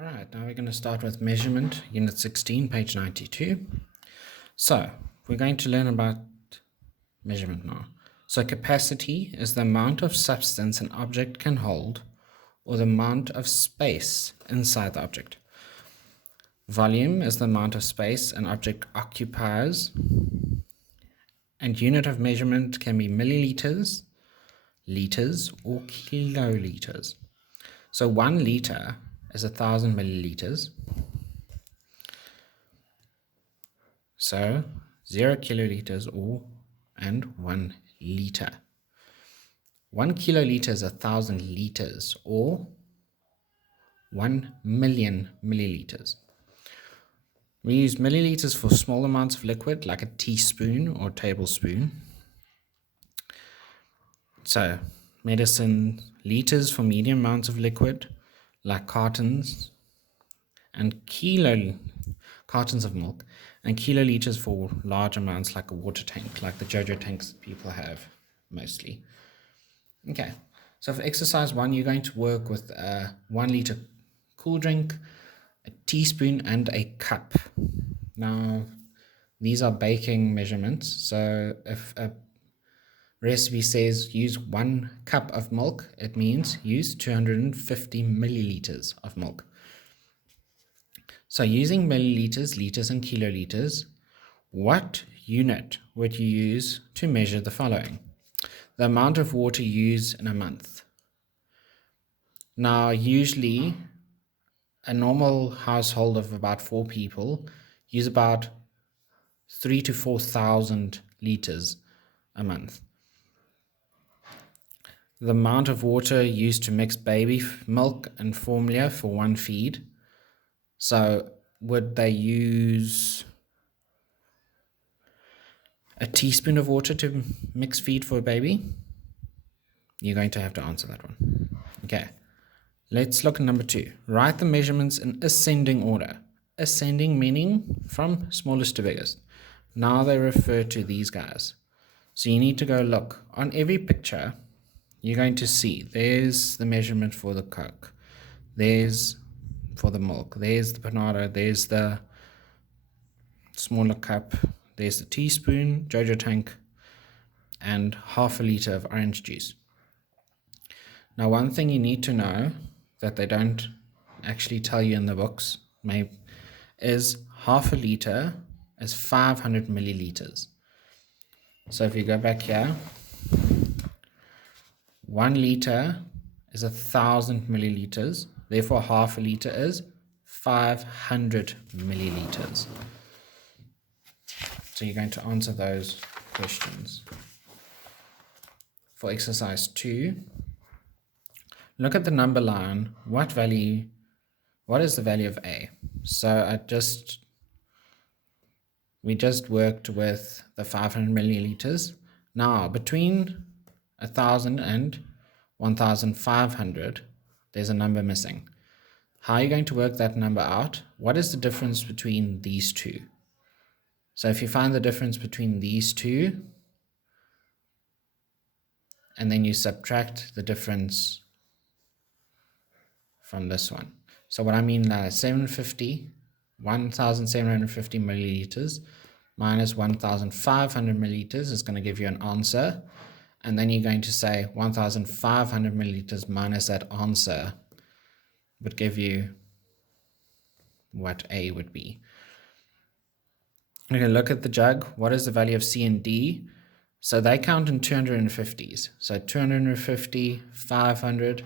All right, now we're going to start with measurement, unit 16, page 92. So we're going to learn about measurement now. So capacity is the amount of substance an object can hold or the amount of space inside the object. Volume is the amount of space an object occupies. And unit of measurement can be milliliters, liters, or kiloliters. So 1 liter is 1,000 milliliters. So 0 kiloliters and 1 liter. 1 kiloliter is 1,000 liters or 1 million milliliters. We use milliliters for small amounts of liquid like a teaspoon or tablespoon. So medicine, liters for medium amounts of liquid like cartons and cartons of milk, and kiloliters for large amounts like a water tank, like the JoJo tanks that people have mostly. Okay, so for exercise 1, you're going to work with a 1 liter cool drink, a teaspoon, and a cup. Now, these are baking measurements, so if a recipe says use 1 cup of milk, it means use 250 milliliters of milk. So using milliliters, liters, and kiloliters, what unit would you use to measure the following? The amount of water used in a month. Now, usually, a normal household of about 4 people use about 3,000 to 4,000 liters a month. The amount of water used to mix baby milk and formula for 1 feed. So would they use a teaspoon of water to mix feed for a baby? You're going to have to answer that one. Okay, let's look at number 2. Write the measurements in ascending order. Ascending meaning from smallest to biggest. Now they refer to these guys. So you need to go look. On every picture, you're going to see there's the measurement for the Coke. There's for the milk. There's the panada. There's the smaller cup. There's the teaspoon, JoJo tank, and half a liter of orange juice. Now, one thing you need to know that they don't actually tell you in the books is half a liter is 500 milliliters. So if you go back here, 1 liter is 1,000 milliliters. Therefore, half a liter is 500 milliliters. So you're going to answer those questions. For exercise 2, look at the number line. What is the value of A? So we just worked with the 500 milliliters. Now, between 1,000 and 1,500, there's a number missing. How are you going to work that number out? What is the difference between these two? So if you find the difference between these two, and then you subtract the difference from this one. So what I mean now is 1,750 milliliters minus 1,500 milliliters is going to give you an answer. And then you're going to say 1,500 milliliters minus that answer would give you what A would be. We're going to look at the jug. What is the value of C and D? So they count in 250s. So 250, 500.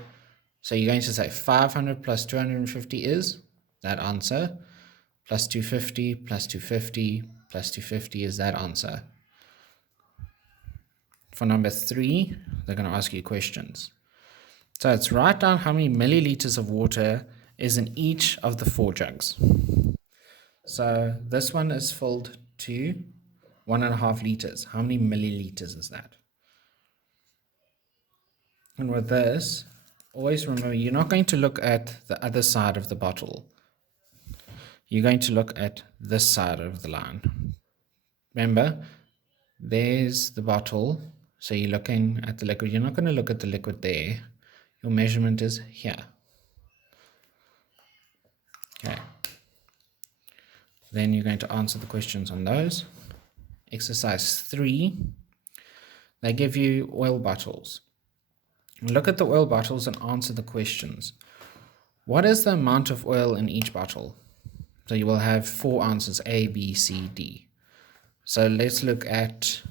So you're going to say 500 plus 250 is that answer. Plus 250 plus 250 plus 250 is that answer. For number 3, they're going to ask you questions. So it's write down how many milliliters of water is in each of the 4 jugs. So this one is filled to 1.5 liters. How many milliliters is that? And with this, always remember, you're not going to look at the other side of the bottle. You're going to look at this side of the line. Remember, there's the bottle. So you're looking at the liquid. You're not going to look at the liquid there. Your measurement is here. Then you're going to answer the questions on those. Exercise 3, they give you oil bottles. Look at the oil bottles and answer the questions. What is the amount of oil in each bottle? So you will have 4 answers, A, B, C, D. So let's look at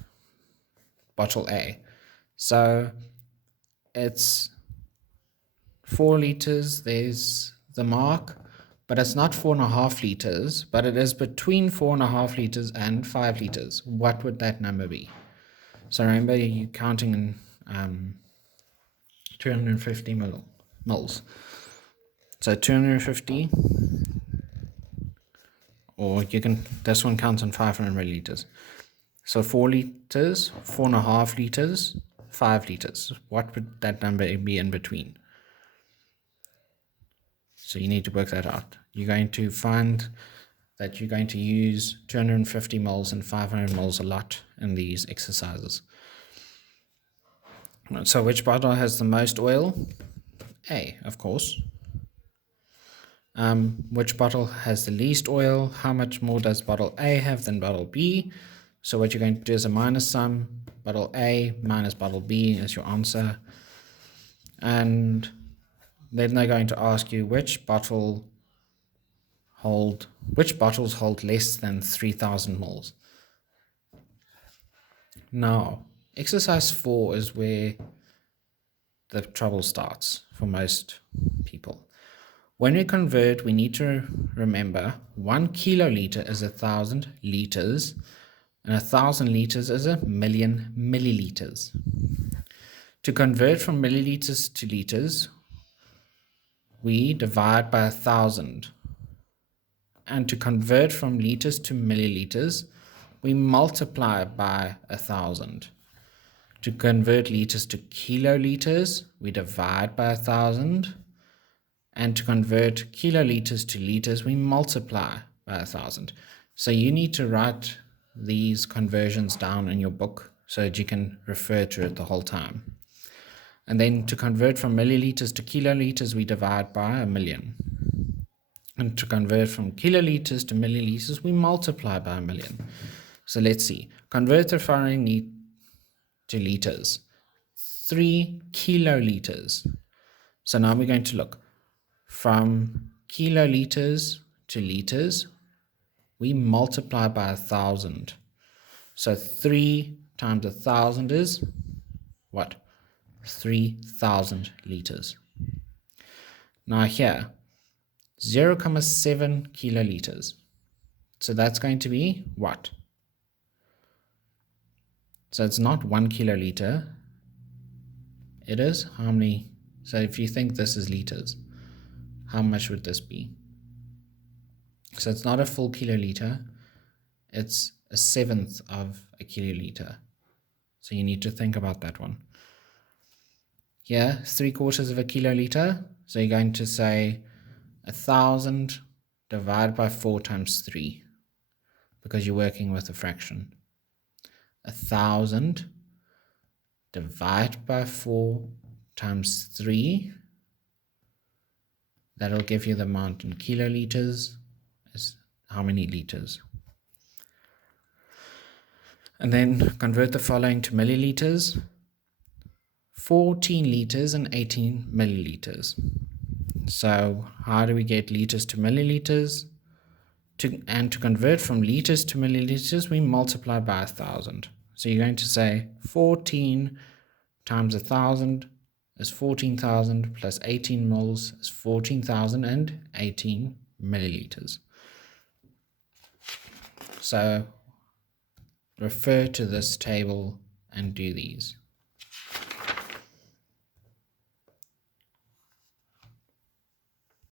bottle A. So it's 4 liters, there's the mark, but it's not 4.5 liters, but it is between 4.5 liters and 5 liters. What would that number be? So remember, you're counting in 250 mils. So 250, or you can, this one counts in 500 milliliters. So 4 liters, 4.5 liters, 5 liters. What would that number be in between? So you need to work that out. You're going to find that you're going to use 250 mils and 500 mils a lot in these exercises. So which bottle has the most oil? A, of course. Which bottle has the least oil? How much more does bottle A have than bottle B? So what you're going to do is a minus sum. Bottle A minus bottle B is your answer. And then they're going to ask you which bottles hold less than 3,000 moles. Now, exercise 4 is where the trouble starts for most people. When we convert, we need to remember 1 kiloliter is 1,000 liters, and 1,000 liters is 1,000,000 milliliters. To convert from milliliters to liters, we divide by 1,000. And to convert from liters to milliliters, we multiply by 1,000. To convert liters to kiloliters, we divide by 1,000. And to convert kiloliters to liters, we multiply by 1,000. So you need to write these conversions down in your book so that you can refer to it the whole time. And then to convert from milliliters to kiloliters, we divide by 1,000,000. And to convert from kiloliters to milliliters, we multiply by 1,000,000. So let's see. Convert the following to liters. 3 kiloliters. So now we're going to look. From kiloliters to liters, we multiply by 1,000. So 3 times 1,000 is what? 3,000 liters. Now here, 0.7 kiloliters. So that's going to be what? So it's not 1 kiloliter. It is how many? So if you think this is liters, how much would this be? So it's not a full kiloliter. It's 1/7 of a kiloliter. So you need to think about that one. Here, 3/4 of a kiloliter. So you're going to say 1,000 divided by 4 times 3, because you're working with a fraction. 1,000 divided by 4 times 3. That'll give you the amount in kiloliters. Is how many liters? And then convert the following to milliliters. 14 liters and 18 milliliters. So how do we get liters to milliliters? And to convert from liters to milliliters, we multiply by 1,000. So you're going to say 14 times 1,000 is 14,000 plus 18 moles is 14,018 milliliters. So refer to this table and do these.